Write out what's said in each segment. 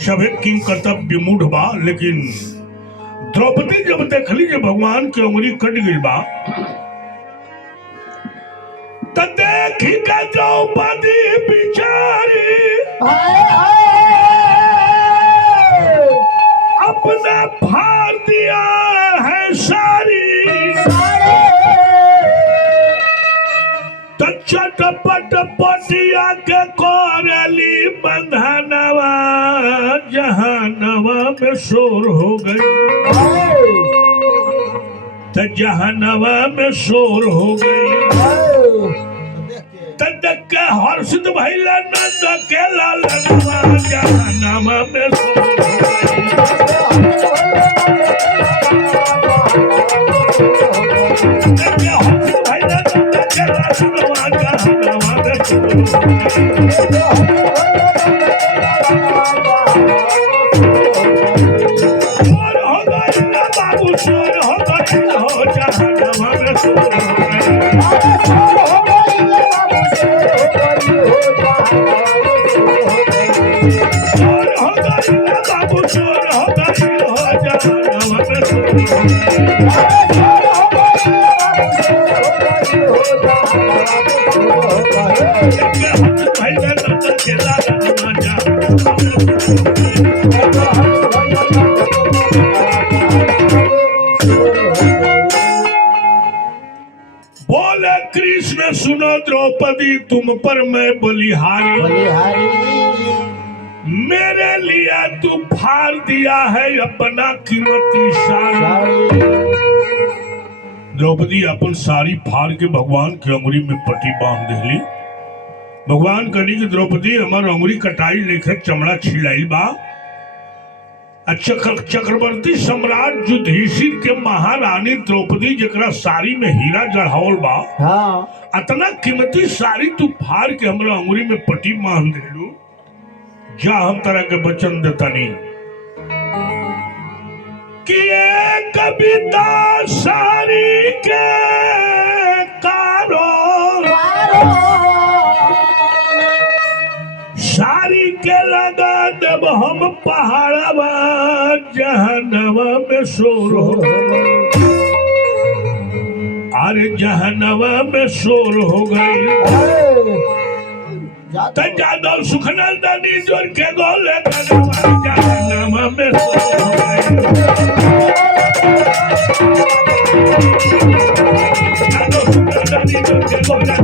सभे किंग कर्तव्य मूढ़ बा, लेकिन द्रौपदी जब देखली जे भगवान के उंगली कट गई बा त देखी के द्रौपदी बिचारी अपना फाड़ दिया है सारी। तो चटपट पटिया के कोरली बंधनवा जहानवा में शोर हो गई। तो जहानवा में शोर हो गई। तक के हर्षित भइला नंद के लालनवा जहानवा में शोर हो बाबू शोर हो गई हो जहानवा में शोर हो बाबू शोर हो गई हो जहानवा में बोले कृष्ण सुनो द्रौपदी तुम पर मैं बलिहारी, मेरे लिए तू फाड़ दिया है अपना कीमती साड़ी। द्रौपदी अपन साड़ी फाड़ के भगवान की अंगुरी में पट्टी बांध दिली। भगवान कहनी कि द्रौपदी हमार अंगुरी कटाई लेके चमड़ा छिलाई बा। चक्रवर्ती सम्राट युधिष्ठिर के महारानी द्रौपदी जकरा साड़ी में हीरा जड़ावल बा, अतना कीमती साड़ी तू फाड़ के हमरा अंगुरी में पट्टी बांध देलू। जा हम तरह के वचन देतानी कि कविता साड़ी के कारो साड़ी के लगा देव हम पहाड़वा जहनवा में शोर हो। अरे जहनवा में शोर हो गई। जादव सुखनंदनी जोर के गोले जहनवा में शोर हो गई। जादव सुखनंदनी जोर के गोले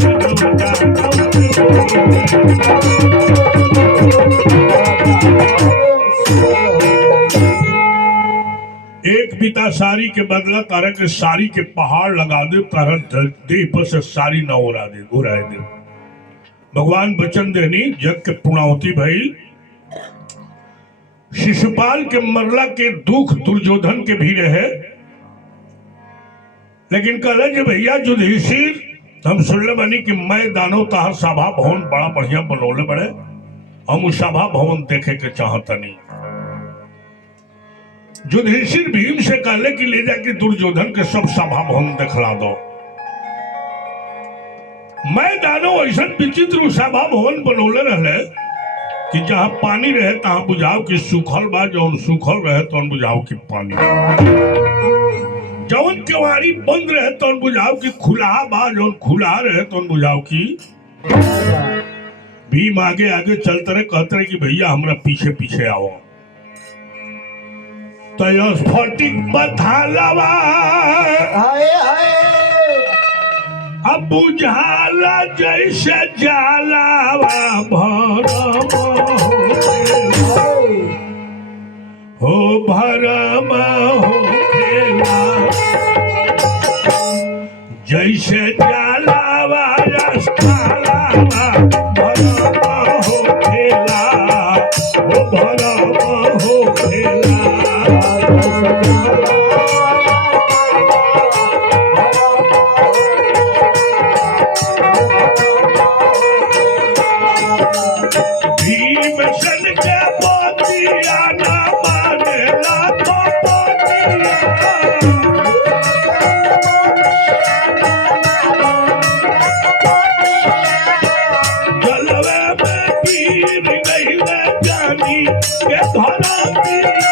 एक पिता साड़ी के बदला तारा के साड़ी के पहाड़ लगा दे, तारा देह पर से साड़ी न उड़ा दे उड़ाए दे। भगवान वचन देनी जग के पूर्णाहुति भइल। शिशुपाल के मरला के दुख दुर्योधन के भी रहे, लेकिन कहले जे भैया युधिष्ठिर हम सुनले बानी कि मैं दानव ताहर सभा भवन बड़ा बढ़िया बनौले बड़े, हम उस सभा भवन देखे के चाहतनी। युधिष्ठिर भीम से कहले कि ले जाके दुर्योधन के सब सभा भवन दिखला दो। मैं दानव ऐसा विचित्र सभा भवन बनौले रहे कि जहां पानी रहे तहां बुझाव की सूखल बा, जौन सूखल रहे तो बुझाव की पानी, जौन केवाड़ी बंद रहे तो बुझाव की खुला बा, जौन खुला रहे तो बुझाव की। भीम आगे आगे चलते रहे, कहते रहे कि भैया हमरा पीछे पीछे आओ। तो स्फटिक बथालवा अब बुझाला जैसे जालावा भरम हो भरम हो खेला, जैसे जालावा रस्तालावा भरम हो खेला, हो भरम हो खेला। जलवे में गिर गई जानी के धरती